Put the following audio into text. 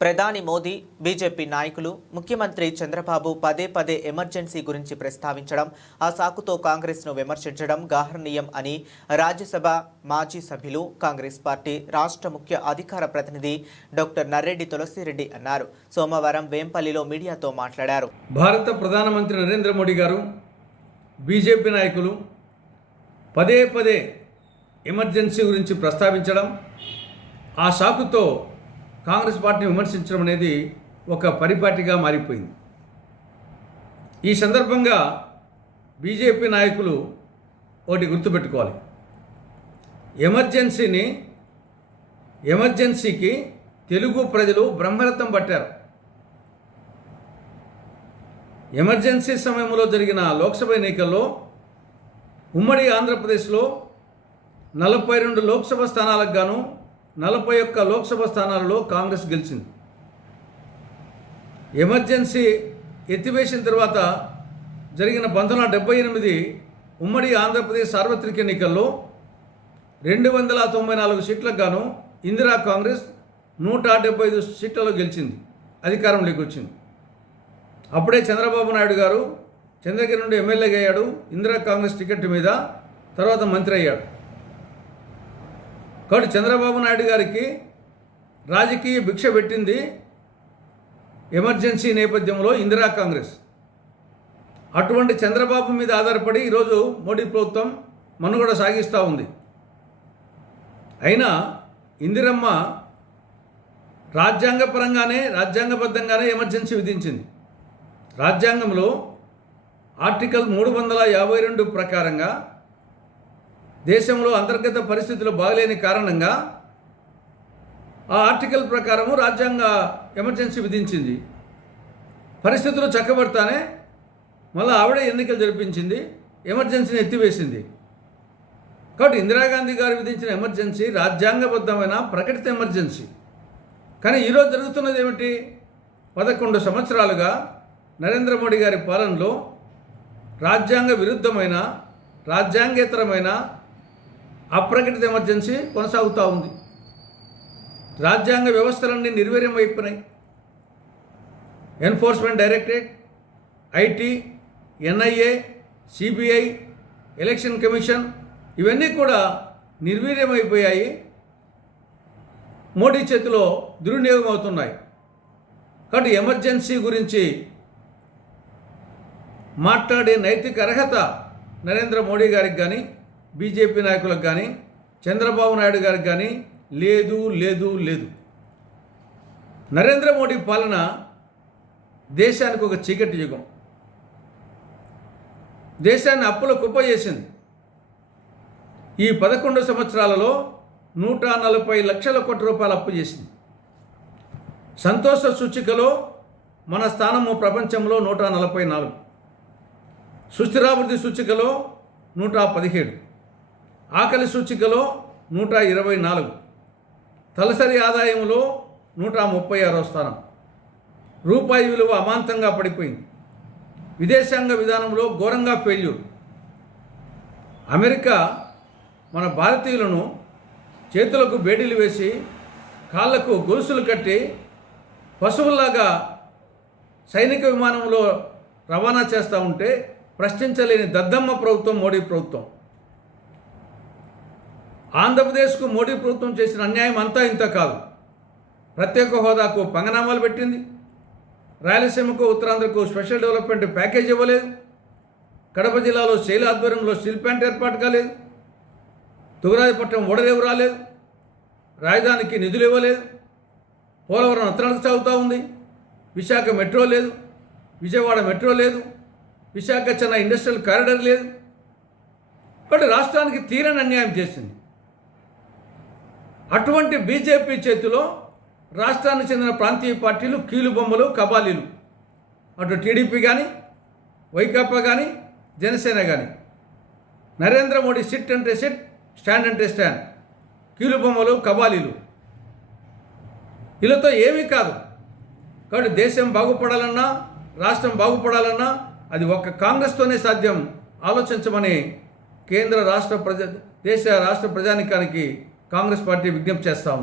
ప్రధాని మోదీ బీజేపీ నాయకులు ముఖ్యమంత్రి చంద్రబాబు పదే పదే ఎమర్జెన్సీ గురించి ప్రస్తావించడం ఆ సాకుతో కాంగ్రెస్ను విమర్శించడం గాహర్నీయం అని రాజ్యసభ మాజీ సభ్యులు కాంగ్రెస్ పార్టీ రాష్ట్ర ముఖ్య అధికార ప్రతినిధి డాక్టర్ నర్రెడ్డి తులసిరెడ్డి అన్నారు. సోమవారం వేంపల్లిలో మీడియాతో మాట్లాడారు. భారత ప్రధానమంత్రి నరేంద్ర మోడీ గారు బీజేపీ నాయకులు పదే పదే ఎమర్జెన్సీ గురించి ప్రస్తావించడం ఆ సాకుతో కాంగ్రెస్ పార్టీని విమర్శించడం అనేది ఒక పరిపాటిగా మారిపోయింది. ఈ సందర్భంగా బీజేపీ నాయకులు ఒకటి గుర్తుపెట్టుకోవాలి. ఎమర్జెన్సీని ఎమర్జెన్సీకి తెలుగు ప్రజలు బ్రహ్మరథం పట్టారు. ఎమర్జెన్సీ సమయంలో జరిగిన లోక్సభ ఎన్నికల్లో ఉమ్మడి ఆంధ్రప్రదేశ్లో నలభై రెండు లోక్సభ స్థానాలకు గాను నలభై ఒక్క లోక్సభ స్థానాలలో కాంగ్రెస్ గెలిచింది. ఎమర్జెన్సీ ఎత్తివేసిన తర్వాత జరిగిన పంతొమ్మిది వందల డెబ్బై ఎనిమిది ఉమ్మడి ఆంధ్రప్రదేశ్ సార్వత్రిక ఎన్నికల్లో రెండు వందల తొంభై నాలుగు సీట్లకు గాను ఇందిరా కాంగ్రెస్ నూట డెబ్బై ఐదు సీట్లలో గెలిచింది. అధికారంలోకి వచ్చింది అప్పుడే చంద్రబాబు నాయుడు గారు చంద్రగిరి నుండి ఎమ్మెల్యేగా అయ్యాడు. ఇందిరా కాంగ్రెస్ టికెట్ మీద తర్వాత మంత్రి అయ్యాడు. కాబట్టి చంద్రబాబు నాయుడు గారికి రాజకీయ భిక్ష పెట్టింది ఎమర్జెన్సీ నేపథ్యంలో ఇందిరా కాంగ్రెస్. అటువంటి చంద్రబాబు మీద ఆధారపడి ఈరోజు మోడీ ప్రభుత్వం మనుగడ సాగిస్తూ ఉంది. అయినా ఇందిరమ్మ రాజ్యాంగపరంగానే రాజ్యాంగబద్ధంగానే ఎమర్జెన్సీ విధించింది. రాజ్యాంగంలో ఆర్టికల్ మూడు వందల యాభై రెండు ప్రకారంగా దేశంలో అంతర్గత పరిస్థితులు బాగలేని కారణంగా ఆ ఆర్టికల్ ప్రకారము రాజ్యాంగ ఎమర్జెన్సీ విధించింది. పరిస్థితులు చక్కబడతానే మళ్ళీ ఆవిడే ఎన్నికలు జరిపించింది ఎమర్జెన్సీని ఎత్తివేసింది. కాబట్టి ఇందిరాగాంధీ గారు విధించిన ఎమర్జెన్సీ రాజ్యాంగబద్ధమైన ప్రకటిత ఎమర్జెన్సీ. కానీ ఈరోజు జరుగుతున్నది ఏమిటి? పదకొండు సంవత్సరాలుగా నరేంద్ర మోడీ గారి పాలనలో రాజ్యాంగ విరుద్ధమైన రాజ్యాంగేతరమైన అప్రకటిత ఎమర్జెన్సీ కొనసాగుతూ ఉంది. రాజ్యాంగ వ్యవస్థలన్నీ నిర్వీర్యం అయిపోయినాయి enforcement directorate IT NIA CBI election commission ఇవన్నీ కూడా నిర్వీర్యమైపోయాయి మోడీ చేతిలో దుర్వినియోగం అవుతున్నాయి. కాబట్టి ఎమర్జెన్సీ గురించి మాట్లాడే నైతిక అర్హత నరేంద్ర మోడీ గారికి కానీ బీజేపీ నాయకులకు కానీ చంద్రబాబు నాయుడు గారికి కానీ లేదు లేదు లేదు. నరేంద్ర మోడీ పాలన దేశానికి ఒక చీకటి యుగం. దేశాన్ని అప్పుల కుప్ప చేసింది. ఈ పదకొండు సంవత్సరాలలో నూట నలభై లక్షల కోట్ల రూపాయలు అప్పు చేసింది. సంతోష సూచికలో మన స్థానము ప్రపంచంలో నూట నలభై నాలుగు. సుస్థిరాభివృద్ధి సూచికలో నూట పదిహేడు. ఆకలి సూచికలో నూట ఇరవై నాలుగు. తలసరి ఆదాయంలో నూట ముప్పై ఆరో స్థానం. రూపాయి విలువ అమాంతంగా పడిపోయింది. విదేశాంగ విధానంలో ఘోరంగా ఫెయిల్యూర్ అమెరికా మన భారతీయులను చేతులకు బేడీలు వేసి కాళ్ళకు గొలుసులు కట్టి పశువుల్లాగా సైనిక విమానంలో రవాణా చేస్తూ ఉంటే ప్రశ్నించలేని దద్దమ్మ ప్రభుత్వం మోడీ ప్రభుత్వం. ఆంధ్రప్రదేశ్కు మోడీ ప్రభుత్వం చేసిన అన్యాయం అంతా ఇంత కాదు. ప్రత్యేక హోదాకు పంగనామాలు పెట్టింది. రాయలసీమకు ఉత్తరాంధ్రకు స్పెషల్ డెవలప్మెంట్ ప్యాకేజ్ ఇవ్వలేదు. కడప జిల్లాలో శైల ఆధ్వర్యంలో స్టీల్ ప్లాంట్ ఏర్పాటు కాలేదు. తుగరాజపట్నం ఓడరేవు రాలేదు. రాజధానికి నిధులు ఇవ్వలేదు. పోలవరం ఉత్తరానికి సాగుతూ ఉంది. విశాఖ మెట్రో లేదు. విజయవాడ మెట్రో లేదు. విశాఖ చెన్నై ఇండస్ట్రియల్ కారిడార్ లేదు. బట్ రాష్ట్రానికి తీరని అన్యాయం చేసింది. అటువంటి బీజేపీ చేతిలో రాష్ట్రానికి చెందిన ప్రాంతీయ పార్టీలు కీలుబొమ్మలు కబాలీలు. అటు టీడీపీ కానీ వైకాపా కానీ జనసేన కానీ నరేంద్ర మోడీ సిట్ అంటే సిట్ స్టాండ్ అంటే స్టాండ్ కీలుబొమ్మలు కబాలీలు. వీళ్ళతో ఏమీ కాదు. కాబట్టి దేశం బాగుపడాలన్నా రాష్ట్రం బాగుపడాలన్నా అది ఒక్క కాంగ్రెస్తోనే సాధ్యం. ఆలోచించమని కేంద్ర రాష్ట్ర ప్రజ దేశ రాష్ట్ర ప్రజానికానికి కాంగ్రెస్ పార్టీ విజ్ఞప్తి చేస్తాం